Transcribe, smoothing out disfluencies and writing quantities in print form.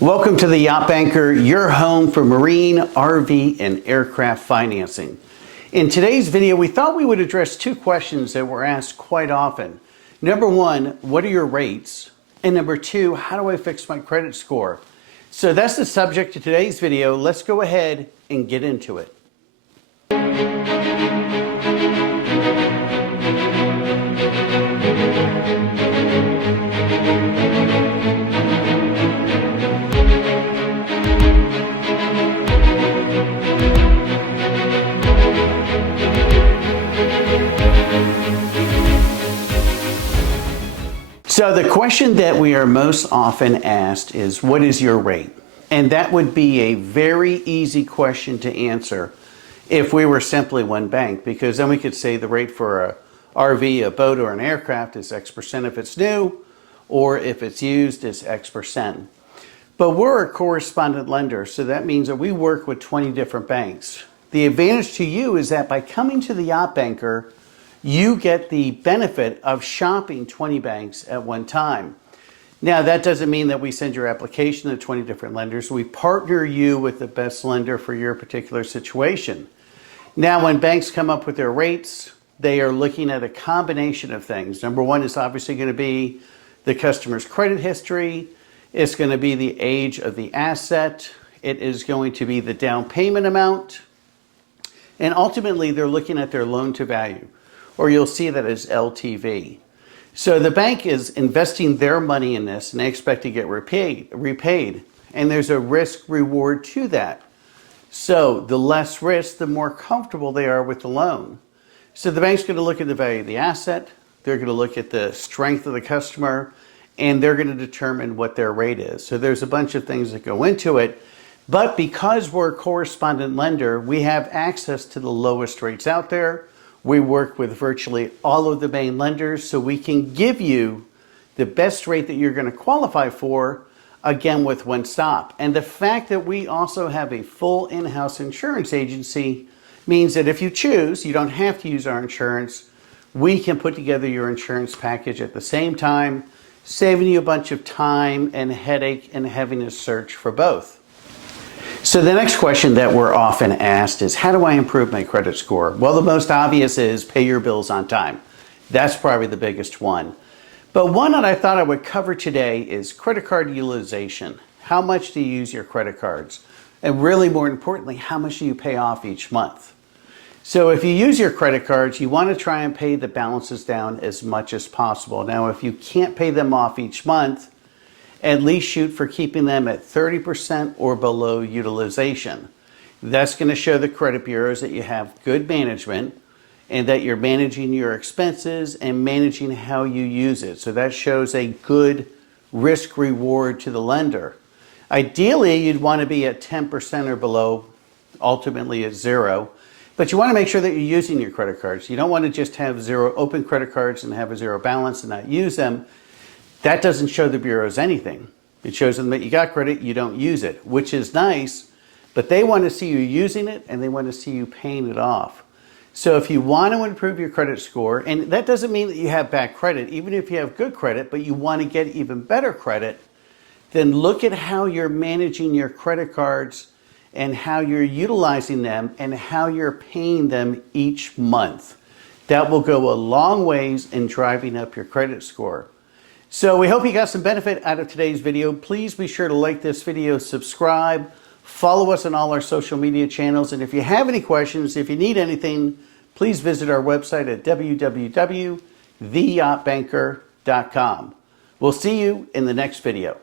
Welcome to the Yacht Banker, your home for marine, RV, and aircraft financing. In today's video, we thought we would address two questions that were asked quite often. Number one, what are your rates? And number two, how do I fix my credit score? So that's the subject of today's video. Let's go ahead and get into it. So the question that we are most often asked is, what is your rate? And that would be a very easy question to answer if we were simply one bank, because then we could say the rate for a RV, a boat, or an aircraft is X percent if it's new, or if it's used, it's X percent. But we're a correspondent lender, so that means that we work with 20 different banks. The advantage to you is that by coming to the Yacht Banker, you get the benefit of shopping 20 banks at one time. Now, that doesn't mean that we send your application to 20 different lenders. We partner you with the best lender for your particular situation. Now, when banks come up with their rates, they are looking at a combination of things. Number one is obviously going to be the customer's credit history. It's going to be the age of the asset. It is going to be the down payment amount. And ultimately, they're looking at their loan to value, or you'll see that as LTV. So the bank is investing their money in this and they expect to get repaid. And there's a risk reward to that. So the less risk, the more comfortable they are with the loan. So the bank's going to look at the value of the asset, they're going to look at the strength of the customer, and they're going to determine what their rate is. So there's a bunch of things that go into it. But because we're a correspondent lender, we have access to the lowest rates out there. We work with virtually all of the main lenders, so we can give you the best rate that you're going to qualify for, again, with one stop. And the fact that we also have a full in-house insurance agency means that if you choose, you don't have to use our insurance. We can put together your insurance package at the same time, saving you a bunch of time and headache and having to search for both. So the next question that we're often asked is, how do I improve my credit score? Well, the most obvious is pay your bills on time. That's probably the biggest one. But one that I thought I would cover today is credit card utilization. How much do you use your credit cards? And really, more importantly, how much do you pay off each month? So if you use your credit cards, you want to try and pay the balances down as much as possible. Now, if you can't pay them off each month, at least shoot for keeping them at 30% or below utilization. That's going to show the credit bureaus that you have good management and that you're managing your expenses and managing how you use it. So that shows a good risk reward to the lender. Ideally, you'd want to be at 10% or below, ultimately at zero. But you want to make sure that you're using your credit cards. You don't want to just have zero open credit cards and have a zero balance and not use them. That doesn't show the bureaus anything. It shows them that you got credit, you don't use it, which is nice, but they want to see you using it and they want to see you paying it off. So if you want to improve your credit score, and that doesn't mean that you have bad credit, even if you have good credit, but you want to get even better credit, then look at how you're managing your credit cards and how you're utilizing them and how you're paying them each month. That will go a long ways in driving up your credit score. So we hope you got some benefit out of today's video. Please be sure to like this video, subscribe, follow us on all our social media channels. And if you have any questions, if you need anything, please visit our website at www.theyachtbanker.com. We'll see you in the next video.